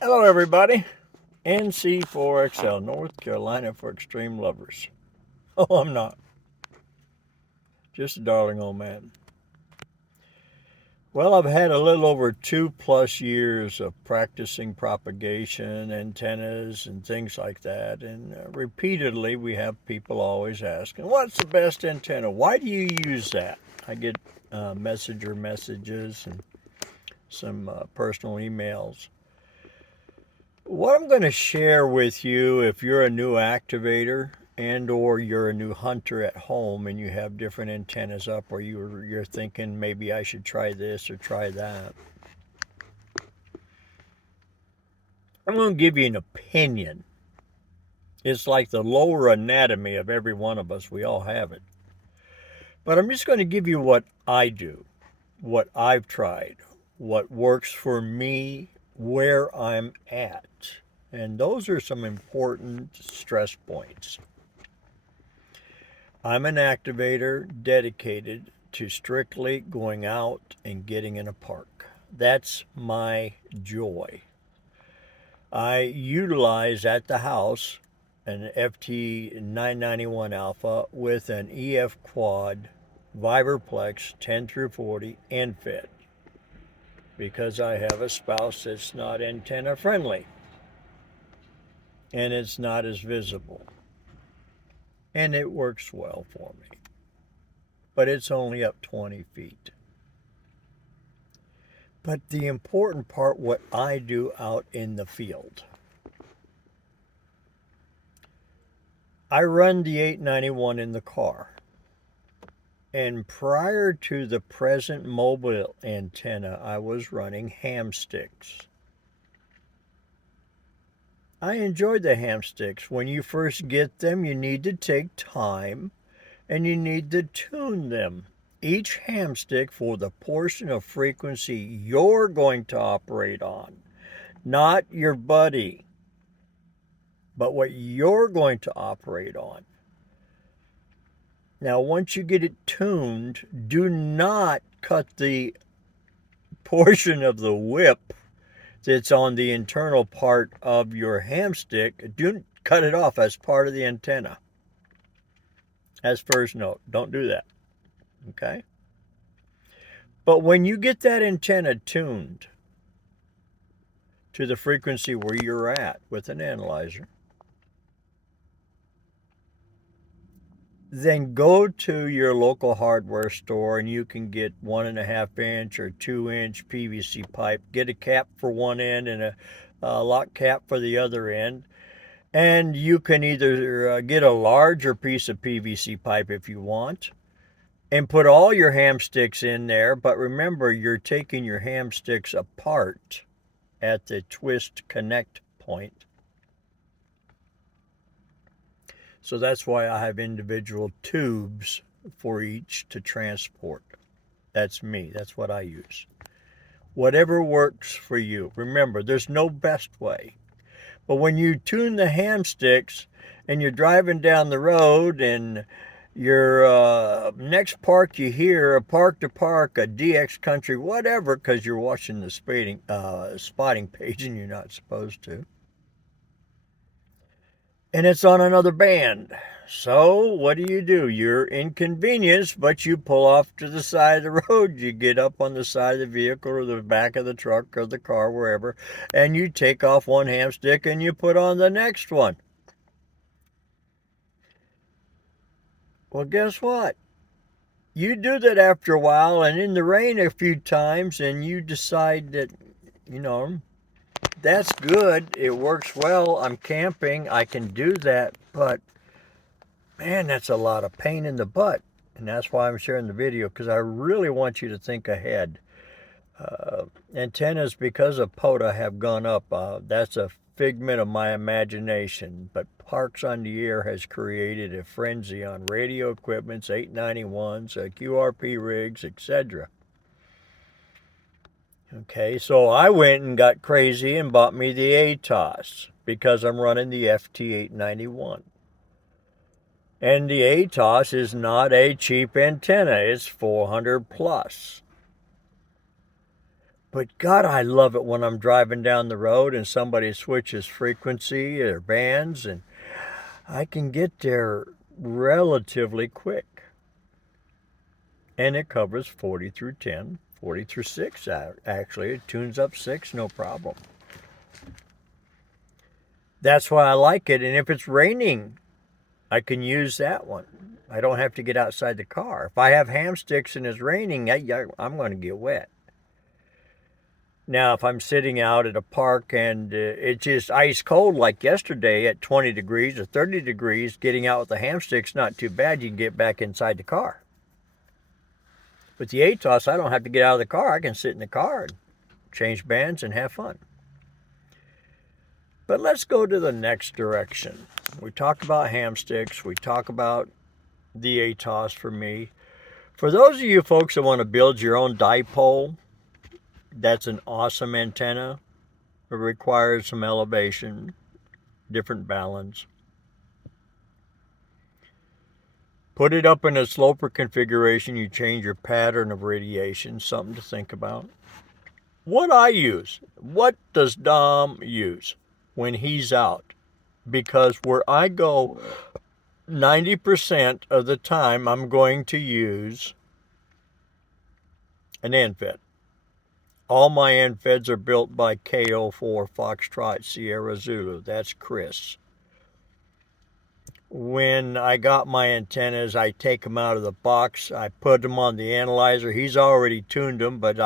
Hello everybody, NC4XL, North Carolina for extreme lovers. Oh, I'm not. Just a darling old man. Well, I've had a little over 2+ years of practicing propagation, antennas, and things like that. And repeatedly, we have people always asking, what's the best antenna? Why do you use that? I get messenger messages and some personal emails. What I'm going to share with you, if you're a new activator and or you're a new hunter at home and you have different antennas up, or you're thinking maybe I should try this or try that, I'm going to give you an opinion. It's like the lower anatomy of every one of us. We all have it. But I'm just going to give you what I do, what I've tried, what works for me, where I'm at. And those are some important stress points. I'm an activator dedicated to strictly going out and getting in a park. That's my joy. I utilize at the house an FT991 Alpha with an EF Quad Vibraplex 10 through 40 Infit because I have a spouse that's not antenna friendly and it's not as visible. And it works well for me. But it's only up 20 feet. But the important part, what I do out in the field. I run the 891 in the car. And prior to the present mobile antenna, I was running Hamsticks. I enjoyed the Hamsticks. When you first get them, you need to take time and you need to tune them. Each hamstick for the portion of frequency you're going to operate on, not your buddy, but what you're going to operate on. Now, once you get it tuned, do not cut the portion of the whip that's on the internal part of your hamstick. Do cut it off as part of the antenna. As first note, don't do that. Okay? But when you get that antenna tuned to the frequency where you're at with an analyzer, then go to your local hardware store and you can get 1.5-inch or 2-inch PVC pipe. Get a cap for one end and a lock cap for the other end. And you can either get a larger piece of PVC pipe if you want and put all your hamsticks in there. But remember, you're taking your hamsticks apart at the twist connect point. So that's why I have individual tubes for each to transport. That's me. That's what I use. Whatever works for you. Remember, there's no best way. But when you tune the hamsticks and you're driving down the road and your next park you hear, a park to park, a DX country, whatever, because you're watching the spotting page and you're not supposed to. And it's on another band. So what do? You're inconvenienced, but you pull off to the side of the road. You get up on the side of the vehicle or the back of the truck or the car, wherever, and you take off one hamstick and you put on the next one. Well, guess what? You do that after a while and in the rain a few times and you decide that, that's good. It works well. I'm camping. I can do that, but man, that's a lot of pain in the butt. And that's why I'm sharing the video, because I really want you to think ahead. Antennas, because of POTA, have gone up. That's a figment of my imagination. But Parks on the Air has created a frenzy on radio equipments, 891s, QRP rigs, etc. Okay, so I went and got crazy and bought me the ATOS because I'm running the FT891. And the ATOS is not a cheap antenna. It's 400 plus. But God, I love it when I'm driving down the road and somebody switches frequency or bands, and I can get there relatively quick. And it covers 40 through 10, 40 through 6 actually. It tunes up 6, no problem. That's why I like it. And if it's raining, I can use that one. I don't have to get outside the car. If I have hamsticks and it's raining, I'm going to get wet. Now, if I'm sitting out at a park and it's just ice cold like yesterday at 20 degrees or 30 degrees, getting out with the hamstick's not too bad. You can get back inside the car. With the ATOS, I don't have to get out of the car. I can sit in the car and change bands and have fun. But let's go to the next direction. We talk about hamsticks. We talk about the ATOS for me. For those of you folks that want to build your own dipole, that's an awesome antenna. It requires some elevation, different balance. Put it up in a sloper configuration. You change your pattern of radiation. Something to think about. What I use. What does Dom use when he's out? Because where I go 90% of the time, I'm going to use an Infit. All my Infits are built by KO4 Foxtrot Sierra Zulu. That's Chris. When I got my antennas, I take them out of the box. I put them on the analyzer. He's already tuned them, but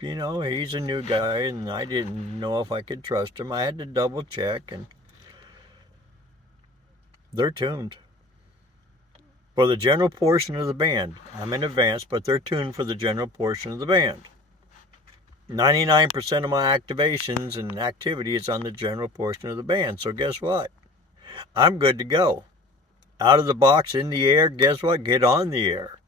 he's a new guy, and I didn't know if I could trust him. I had to double check, and they're tuned for the general portion of the band. I'm in advance, but they're tuned for the general portion of the band. 99% of my activations and activity is on the general portion of the band. So guess what? I'm good to go. Out of the box, in the air, guess what? Get on the air.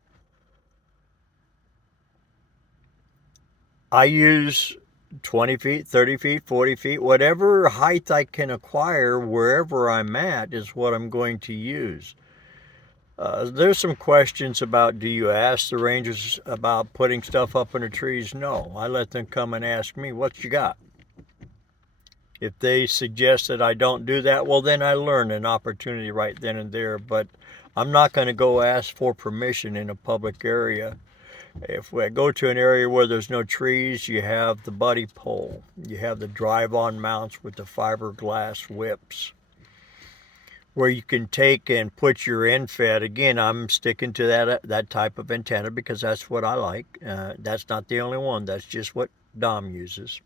I use 20 feet, 30 feet, 40 feet, whatever height I can acquire wherever I'm at is what I'm going to use. There's some questions about, do you ask the rangers about putting stuff up in the trees? No, I let them come and ask me, what you got? If they suggest that I don't do that, well, then I learn an opportunity right then and there, but I'm not going to go ask for permission in a public area. If we go to an area where there's no trees, you have the buddy pole. You have the drive-on mounts with the fiberglass whips, where you can take and put your Infit. Again, I'm sticking to that type of antenna because that's what I like. That's not the only one. That's just what Dom uses.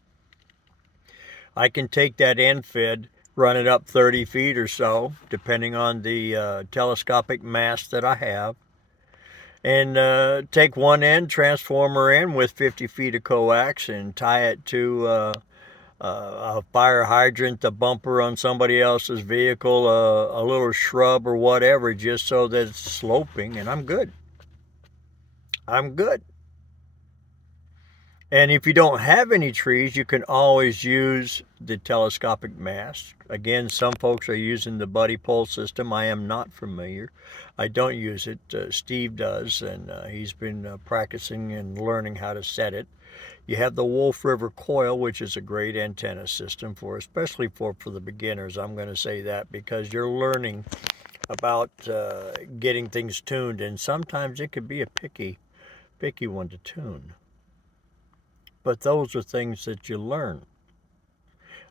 I can take that Infit, run it up 30 feet or so, depending on the telescopic mast that I have, and take one end transformer in with 50 feet of coax and tie it to a fire hydrant, the bumper on somebody else's vehicle, a little shrub or whatever, just so that it's sloping, and I'm good. I'm good. And if you don't have any trees, you can always use the telescopic mast. Again, some folks are using the buddy pole system. I am not familiar. I don't use it. Steve does, and he's been practicing and learning how to set it. You have the Wolf River coil, which is a great antenna system especially for the beginners. I'm going to say that because you're learning about getting things tuned, and sometimes it could be a picky one to tune. But those are things that you learn.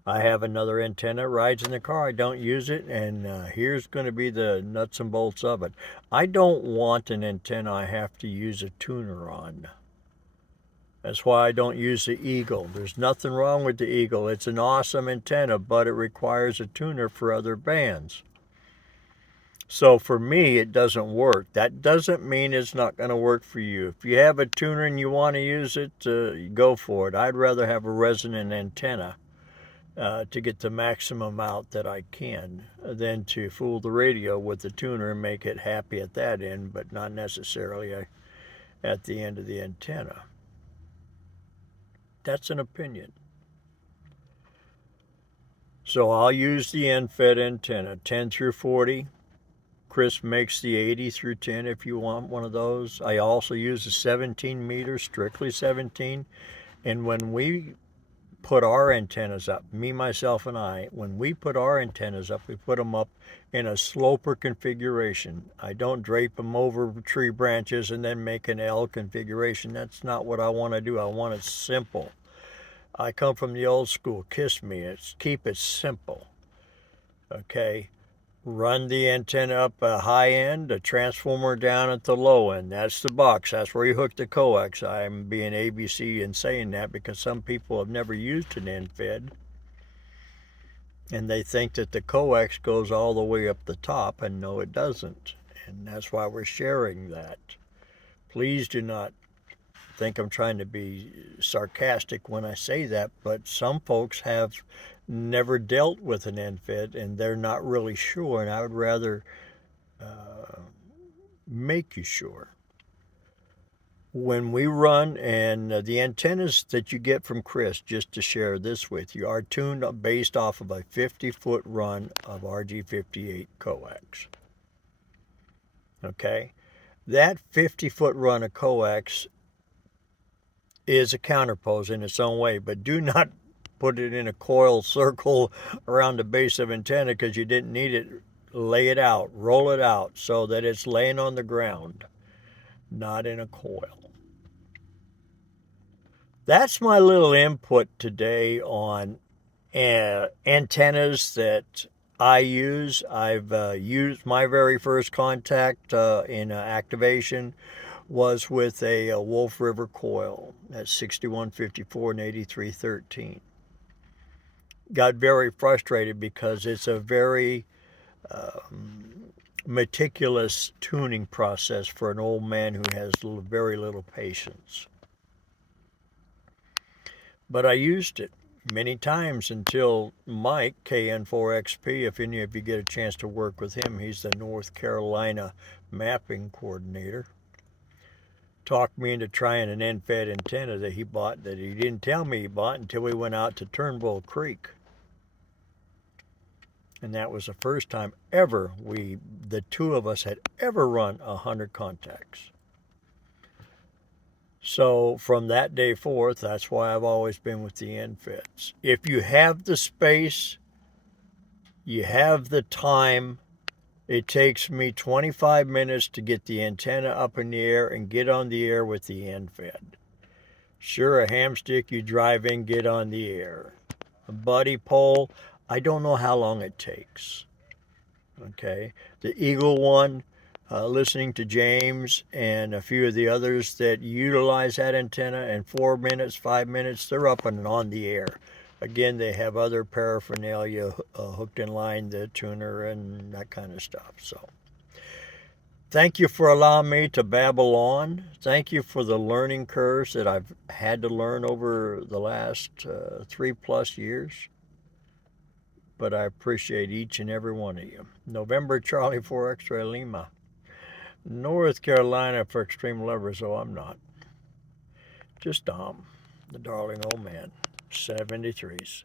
I have another antenna, rides in the car. I don't use it, and here's going to be the nuts and bolts of it. I don't want an antenna I have to use a tuner on. That's why I don't use the Eagle. There's nothing wrong with the Eagle. It's an awesome antenna, but it requires a tuner for other bands. So for me, it doesn't work. That doesn't mean it's not going to work for you. If you have a tuner and you want to use it, go for it. I'd rather have a resonant antenna to get the maximum out that I can than to fool the radio with the tuner and make it happy at that end, but not necessarily at the end of the antenna. That's an opinion. So I'll use the Infit antenna, 10 through 40. Chris makes the 80 through 10 if you want one of those. I also use a 17 meter, strictly 17, And when we put our antennas up, me, myself, and I, when we put our antennas up, we put them up in a sloper configuration. I don't drape them over tree branches and then make an L configuration. That's not what I want to do. I want it simple. I come from the old school. Kiss me. It's keep it simple. Okay. Run the antenna up a high end, a transformer down at the low end. That's the box. That's where you hook the coax. I'm being ABC and saying that because some people have never used an Infit, and they think that the coax goes all the way up the top, and no, it doesn't. And that's why we're sharing that. Please do not think I'm trying to be sarcastic when I say that, but some folks have never dealt with an Infit and they're not really sure, and I would rather make you sure. When we run, and the antennas that you get from Chris, just to share this with you, are tuned based off of a 50-foot run of RG58 coax. Okay? That 50-foot run of coax is a counterpose in its own way, but do not put it in a coil circle around the base of antenna because you didn't need it. Lay it out, roll it out so that it's laying on the ground, not in a coil. That's my little input today on antennas that I use. I've used my very first contact in activation was with a Wolf River coil at 6154 and 8313. Got very frustrated because it's a very meticulous tuning process for an old man who has very little patience. But I used it many times until Mike, KN4XP, if any of you get a chance to work with him, he's the North Carolina mapping coordinator, talked me into trying an Infit antenna that he bought that he didn't tell me he bought until we went out to Turnbull Creek. And that was the first time ever the two of us, had ever run 100 contacts. So from that day forth, that's why I've always been with the Infits. If you have the space, you have the time, it takes me 25 minutes to get the antenna up in the air and get on the air with the Infit. Sure, a hamstick, you drive in, get on the air. A buddy pole, I don't know how long it takes. Okay, the Eagle one, listening to James and a few of the others that utilize that antenna, in 4 minutes, 5 minutes, they're up and on the air. Again, they have other paraphernalia hooked in line, the tuner and that kind of stuff. So thank you for allowing me to babble on. Thank you for the learning curves that I've had to learn over the last 3+ years. But I appreciate each and every one of you. November Charlie 4 X-Ray Lima. North Carolina for extreme lovers. Oh, I'm not. Just Dom, the darling old man. 73s.